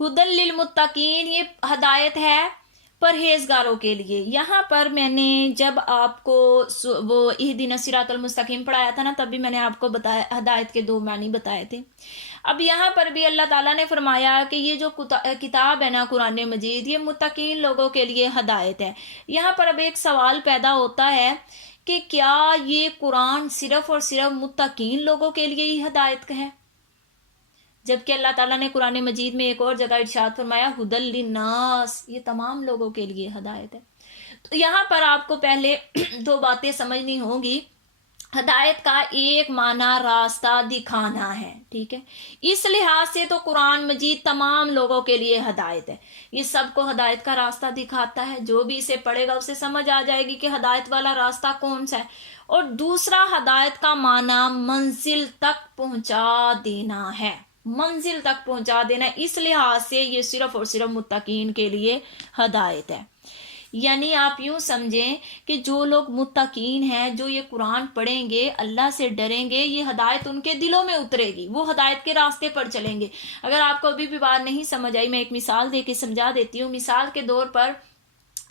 हुदल लिल मुत्तकीन, ये हदायत है परहेजगारों के लिए। यहाँ पर मैंने जब आपको वो इहदिना सिरातल मुस्तकीम पढ़ाया था ना, तब भी मैंने आपको बताया हदायत के दो मानी बताए थे। अब यहाँ पर भी अल्लाह ताला ने फरमाया कि ये जो किताब है ना कुरान मजीद, ये मुत्तकीन लोगों के लिए हदायत है। यहाँ पर अब एक सवाल पैदा होता है कि क्या ये कुरान सिर्फ और सिर्फ मुत्तकीन लोगों के लिए ही हदायत है, जबकि अल्लाह ताला ने कुरान मजीद में एक और जगह इरशाद फरमाया हुदल लिन्नास, ये तमाम लोगों के लिए हदायत है। तो यहाँ पर आपको पहले दो बातें समझनी होगी। हदायत का एक माना रास्ता दिखाना है, ठीक है। इस लिहाज से तो कुरान मजीद तमाम लोगों के लिए हदायत है, ये सबको हदायत का रास्ता दिखाता है। जो भी इसे पढ़ेगा उसे समझ आ जाएगी कि हदायत वाला रास्ता कौन सा है। और दूसरा, हदायत का माना मंजिल तक पहुंचा देना है, मंजिल तक पहुंचा देना। इस लिहाज से ये सिर्फ और सिर्फ मुत्तकीन के लिए हदायत है। यानी आप यूं समझें कि जो लोग मुत्तकीन हैं, जो ये कुरान पढ़ेंगे, अल्लाह से डरेंगे, ये हदायत उनके दिलों में उतरेगी, वो हदायत के रास्ते पर चलेंगे। अगर आपको अभी भी बात नहीं समझ आई, मैं एक मिसाल दे के समझा देती हूँ। मिसाल के तौर पर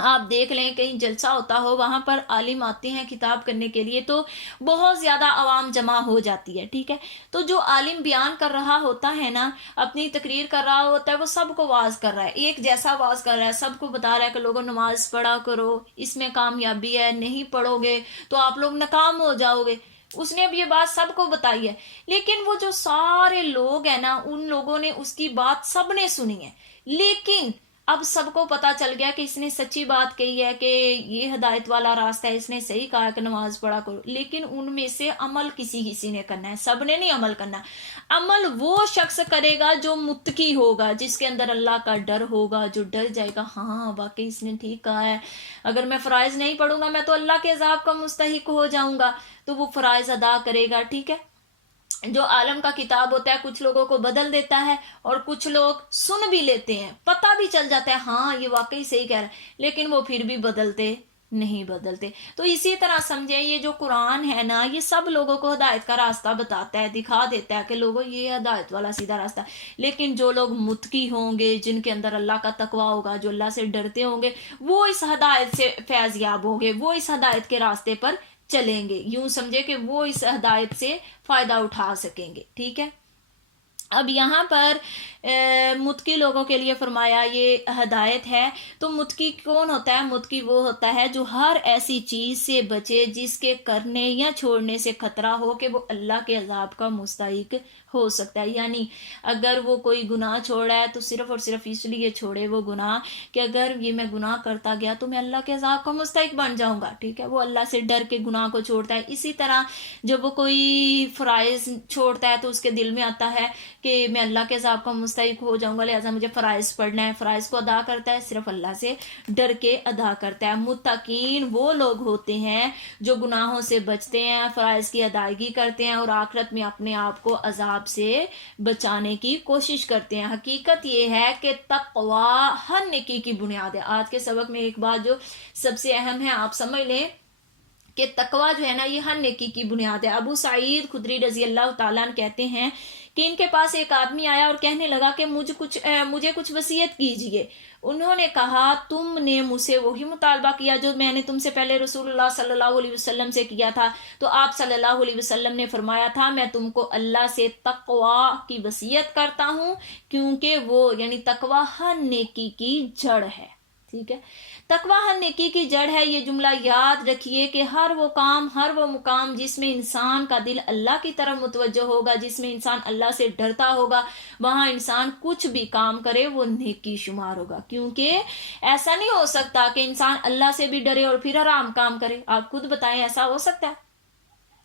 आप देख लें, कहीं जलसा होता हो, वहां पर आलिम आते हैं खिताब करने के लिए, तो बहुत ज्यादा आवाम जमा हो जाती है, ठीक है। तो जो आलिम बयान कर रहा होता है ना, अपनी तकरीर कर रहा होता है, वो सबको वाज कर रहा है, एक जैसा वाज कर रहा है, सबको बता रहा है कि लोगों नमाज पढ़ा करो, इसमें कामयाबी है, नहीं पढ़ोगे तो आप लोग नाकाम हो जाओगे। उसने अब ये बात सबको बताई है, लेकिन वो जो सारे लोग हैं ना, उन लोगों ने उसकी बात सबने सुनी है, लेकिन अब सबको पता चल गया कि इसने सच्ची बात कही है कि ये हदायत वाला रास्ता है, इसने सही कहा कि नमाज पढ़ा करो, लेकिन उनमें से अमल किसी किसी ने करना है, सबने नहीं अमल करना। अमल वो शख्स करेगा जो मुत्तकी होगा, जिसके अंदर अल्लाह का डर होगा, जो डर जाएगा हाँ वाकई इसने ठीक कहा है, अगर मैं फराइज नहीं पढ़ूंगा मैं तो अल्लाह के अजाब का मुस्तहिक हो जाऊंगा, तो वो फराइज अदा करेगा, ठीक है। जो आलम का किताब होता है, कुछ लोगों को बदल देता है और कुछ लोग सुन भी लेते हैं, पता भी चल जाता है हाँ ये वाकई सही कह रहा है, लेकिन वो फिर भी नहीं बदलते। तो इसी तरह समझे, ये जो कुरान है ना, ये सब लोगों को हदायत का रास्ता बताता है, दिखा देता है कि लोगों ये हदायत वाला सीधा रास्ता। लेकिन जो लोग मुत्तकी होंगे, जिनके अंदर अल्लाह का तकवा होगा, जो अल्लाह से डरते होंगे, वो इस हदायत से फैज़याब होंगे, वो इस हदायत के रास्ते पर चलेंगे। यूं समझे कि वो इस हदायत से फायदा उठा सकेंगे, ठीक है। अब यहाँ पर मुत्तकी लोगों के लिए फरमाया ये हदायत है। तो मुत्तकी कौन होता है? मुत्तकी वो होता है जो हर ऐसी चीज से बचे जिसके करने या छोड़ने से खतरा हो कि वो अल्लाह के अजाब का मुस्तहिक हो सकता है। यानी अगर वो कोई गुनाह छोड़ा है तो सिर्फ और सिर्फ इसलिए छोड़े वो गुनाह कि अगर ये मैं गुनाह करता गया तो मैं अल्लाह के अजाब का मुस्तहिक बन जाऊंगा, ठीक है। वो अल्लाह से डर के गुनाह को छोड़ता है। इसी तरह जब वो कोई फराइज छोड़ता है तो उसके दिल में आता है कि मैं अल्लाह के अजाब का मुस्तहिक हो जाऊंगा, लिहाजा मुझे फराइज पढ़ना है। फराइज को अदा करता है, सिर्फ अल्लाह से डर के अदा करता है। मुत्तकीन वो लोग होते हैं जो गुनाहों से बचते हैं, फराइज की अदायगी करते हैं और आखिरत में अपने आप को अजाब से बचाने की कोशिश करते हैं। हकीकत ये है कि तक़वा हर नेकी की बुनियाद है। आज के सबक में एक बात जो सबसे अहम है, आप समझ लें कि तकवा जो है ना, ये हर नेकी की बुनियाद है। अबू सईद खुदरी रजी अल्लाह तआला अन्हु कहते हैं कि इनके पास एक आदमी आया और कहने लगा कि मुझे कुछ वसीयत कीजिए। उन्होंने कहा, तुमने मुझसे वही मुतालबा किया जो मैंने तुमसे पहले रसूलुल्लाह सल्लल्लाहु अलैहि वसल्लम से किया था। तो आप सल्लल्लाहु अलैहि वसल्लम ने फरमाया था, मैं तुमको अल्लाह से तकवा की वसीयत करता हूं, क्योंकि वो यानी तकवा हर नेकी की जड़ है, ठीक है। तकवा हर नेकी की जड़ है। ये जुमला याद रखिए कि हर वो काम, हर वो मुकाम जिसमें इंसान का दिल अल्लाह की तरफ मुतवज्जो होगा, जिसमें इंसान अल्लाह से डरता होगा, वहां इंसान कुछ भी काम करे वो नेकी शुमार होगा। क्योंकि ऐसा नहीं हो सकता कि इंसान अल्लाह से भी डरे और फिर हराम काम करे। आप खुद बताएं, ऐसा हो सकता है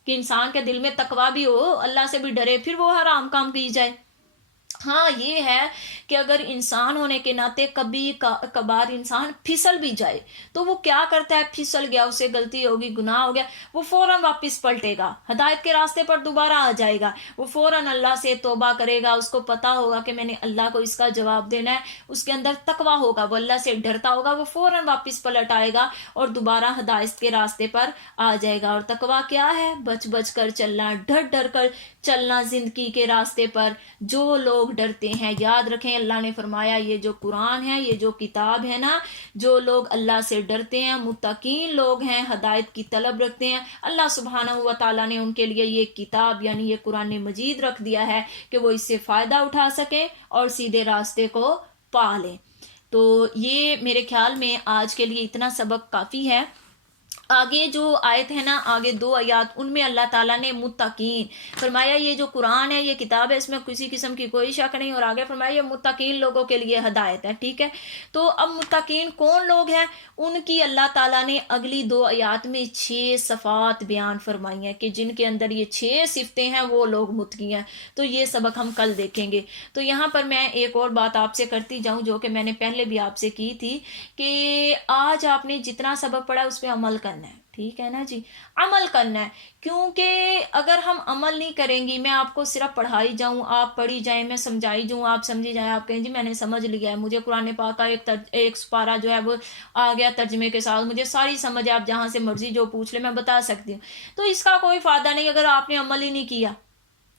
कि इंसान के दिल में तकवा भी हो, अल्लाह से भी डरे, फिर वो हराम काम की जाए? हाँ, ये है कि अगर इंसान होने के नाते कभी कभार इंसान फिसल भी जाए तो वो क्या करता है, फिसल गया, उससे गलती होगी, गुनाह हो गया, वो फौरन वापस पलटेगा, हदायत के रास्ते पर दोबारा आ जाएगा। वो फौरन अल्लाह से तौबा करेगा। उसको पता होगा कि मैंने अल्लाह को इसका जवाब देना है। उसके अंदर तकवा होगा, वो अल्लाह से डरता होगा, वो फौरन वापस पलट आएगा और दोबारा हदायत के रास्ते पर आ जाएगा। और तकवा क्या है? बच बच कर चलना, डर डर कर चलना जिंदगी के रास्ते पर। जो लोग لوگ ڈرتے ہیں. یاد رکھیں اللہ نے فرمایا یہ جو قرآن ہے, یہ جو کتاب ہے نا, جو لوگ اللہ سے ڈرتے ہیں, متقین لوگ ہیں, ہدایت کی طلب رکھتے ہیں, اللہ سبحانہ و تعالیٰ نے ان کے لیے یہ کتاب یعنی یہ قرآن مجید رکھ دیا ہے کہ وہ اس سے فائدہ اٹھا سکیں اور سیدھے راستے کو پا لیں. تو یہ میرے خیال میں آج کے لیے اتنا سبق کافی ہے. آگے جو آیت ہے نا, آگے 2 آیات, ان میں اللہ تعالیٰ نے متقین فرمایا یہ جو قرآن ہے, یہ کتاب ہے, اس میں کسی قسم کی کوئی شک نہیں, اور آگے فرمایا یہ متقین لوگوں کے لیے ہدایت ہے. ٹھیک ہے, تو اب متقین کون لوگ ہیں, ان کی اللہ تعالیٰ نے اگلی 2 آیات میں 6 صفات بیان فرمائی ہیں کہ جن کے اندر یہ 6 صفتیں ہیں وہ لوگ متقی ہیں. تو یہ سبق ہم کل دیکھیں گے. تو یہاں پر میں ایک اور بات آپ سے کرتی جاؤں جو کہ میں نے پہلے بھی آپ سے کی تھی کہ آج آپ نے جتنا سبق پڑھا اس پہ عمل کرنا ہے. ٹھیک ہے نا جی, عمل کرنا ہے, کیونکہ اگر ہم عمل نہیں کریں گی, میں آپ کو صرف پڑھائی جاؤں, آپ پڑھی جائیں, میں سمجھائی جاؤں, آپ سمجھی جائیں, آپ کہیں جی میں نے سمجھ لیا ہے, مجھے قرآن پاک کا ایک سپارہ جو ہے وہ آ گیا ترجمے کے ساتھ, مجھے ساری سمجھ ہے, آپ جہاں سے مرضی جو پوچھ لے میں بتا سکتی ہوں, تو اس کا کوئی فائدہ نہیں اگر آپ نے عمل ہی نہیں کیا.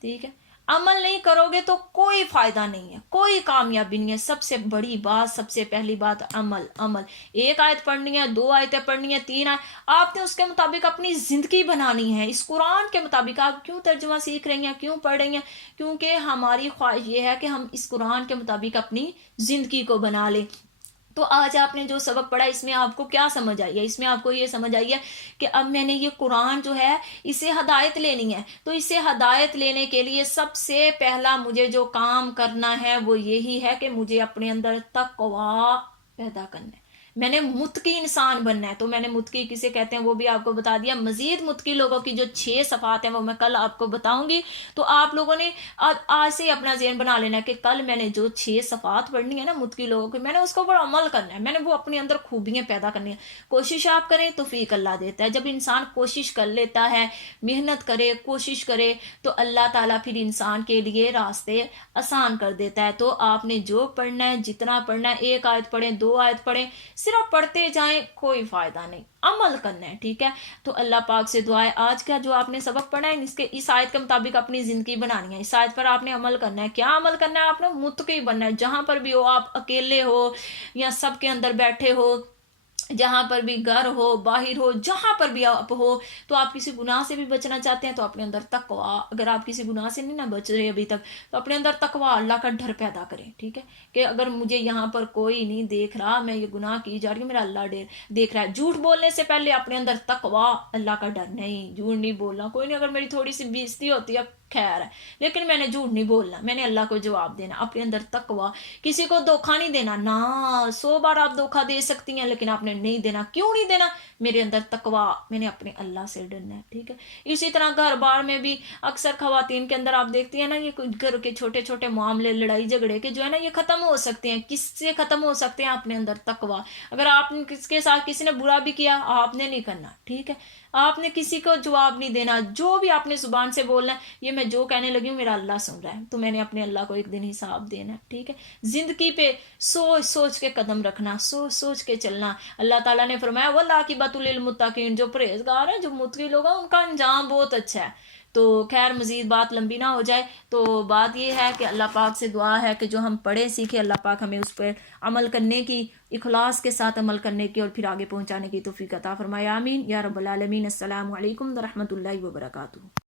ٹھیک ہے, عمل نہیں کرو گے تو کوئی فائدہ نہیں ہے, کوئی کامیابی نہیں ہے. سب سے بڑی بات, سب سے پہلی بات عمل. عمل, 1 آیت پڑھنی ہے, 2 آیتیں پڑھنی ہے, 3 آیت, آپ نے اس کے مطابق اپنی زندگی بنانی ہے. اس قرآن کے مطابق آپ کیوں ترجمہ سیکھ رہی ہیں, کیوں پڑھ رہی ہیں, کیونکہ ہماری خواہش یہ ہے کہ ہم اس قرآن کے مطابق اپنی زندگی کو بنا لیں. تو آج آپ نے جو سبق پڑھا اس میں آپ کو کیا سمجھ آئی ہے, اس میں آپ کو یہ سمجھ آئی ہے کہ اب میں نے یہ قرآن جو ہے اسے ہدایت لینی ہے, تو اسے ہدایت لینے کے لیے سب سے پہلا مجھے جو کام کرنا ہے وہ یہی ہے کہ مجھے اپنے اندر تقوی پیدا کرنا ہے, میں نے متقی انسان بننا ہے. تو میں نے متقی کسے کہتے ہیں وہ بھی آپ کو بتا دیا. مزید متقی لوگوں کی جو 6 صفات ہیں وہ میں کل آپ کو بتاؤں گی. تو آپ لوگوں نے آج سے اپنا ذہن بنا لینا کہ کل میں نے جو 6 صفات پڑھنی ہے نا متقی لوگوں کی, میں نے اس کو بڑا عمل کرنا ہے, میں نے وہ اپنے اندر خوبیاں پیدا کرنی ہیں. کوشش آپ کریں, توفیق اللہ دیتا ہے. جب انسان کوشش کر لیتا ہے, محنت کرے, کوشش کرے, تو اللہ تعالیٰ پھر انسان کے لیے راستے آسان کر دیتا ہے. تو آپ نے جو پڑھنا ہے, جتنا پڑھنا ہے, 1 آیت پڑھیں, 2 آیت پڑھیں, صرف پڑھتے جائیں, کوئی فائدہ نہیں, عمل کرنا ہے. ٹھیک ہے, تو اللہ پاک سے دعا ہے آج کا جو آپ نے سبق پڑھا ہے اس آیت کے مطابق اپنی زندگی بنانی ہے. اس آیت پر آپ نے عمل کرنا ہے. کیا عمل کرنا ہے, آپ نے متقی بننا ہے. جہاں پر بھی ہو, آپ اکیلے ہو یا سب کے اندر بیٹھے ہو, جہاں پر بھی گھر ہو, باہر ہو, جہاں پر بھی آپ ہو, تو آپ کسی گناہ سے بھی بچنا چاہتے ہیں تو اپنے اندر تقوی, اگر آپ کسی گناہ سے نہیں نہ بچ رہے ابھی تک, تو اپنے اندر تقوی, اللہ کا ڈر پیدا کریں. ٹھیک ہے, کہ اگر مجھے یہاں پر کوئی نہیں دیکھ رہا, میں یہ گناہ کی جا رہی ہوں, میرا اللہ دیکھ رہا ہے. جھوٹ بولنے سے پہلے اپنے اندر تقوی, اللہ کا ڈر, نہیں جھوٹ نہیں بولنا. کوئی نہیں, اگر میری تھوڑی سی بےزتی ہوتی ہے خیر ہے, لیکن میں نے جھوٹ نہیں بولنا, میں نے اللہ کو جواب دینا. اپنے اندر تقوی, کسی کو دھوکہ نہیں دینا نا. 100 بار آپ دھوکہ دے سکتی ہیں لیکن آپ نے نہیں دینا. کیوں نہیں دینا, میرے اندر تقوی, میں نے اپنے اللہ سے ڈرنا ہے. ٹھیک ہے, اسی طرح گھر بار میں بھی اکثر خواتین کے اندر آپ دیکھتی ہیں نا, یہ گھر کے چھوٹے چھوٹے معاملے, لڑائی جھگڑے کے جو ہے نا, یہ ختم ہو سکتے ہیں. کس سے ختم ہو سکتے ہیں, اپنے اندر تقوی. اگر آپ نے کس کے ساتھ کسی نے برا بھی کیا, آپ نے نہیں کرنا. ٹھیک ہے, آپ نے کسی کو جواب نہیں دینا. جو بھی آپ نے زبان سے بولنا ہے, یہ میں جو کہنے لگی ہوں میرا اللہ سن رہا ہے, تو میں نے اپنے اللہ کو ایک دن حساب دینا. ٹھیک ہے, زندگی پہ سوچ سوچ کے قدم رکھنا, سوچ سوچ کے چلنا. اللہ تعالیٰ نے فرمایا وَالْعَاقِبَةُ لِلْمُتَّقِينَ, جو پرہیزگار ہیں, جو متقی لوگ ہیں, ان کا انجام بہت اچھا ہے. تو خیر مزید بات لمبی نہ ہو جائے, تو بات یہ ہے کہ اللہ پاک سے دعا ہے کہ جو ہم پڑھے سیکھے, اللہ پاک ہمیں اس پر عمل کرنے کی, اخلاص کے ساتھ عمل کرنے کی اور پھر آگے پہنچانے کی توفیق عطا فرمائے. آمین یا رب العالمین. السلام علیکم ورحمۃ اللہ وبرکاتہ.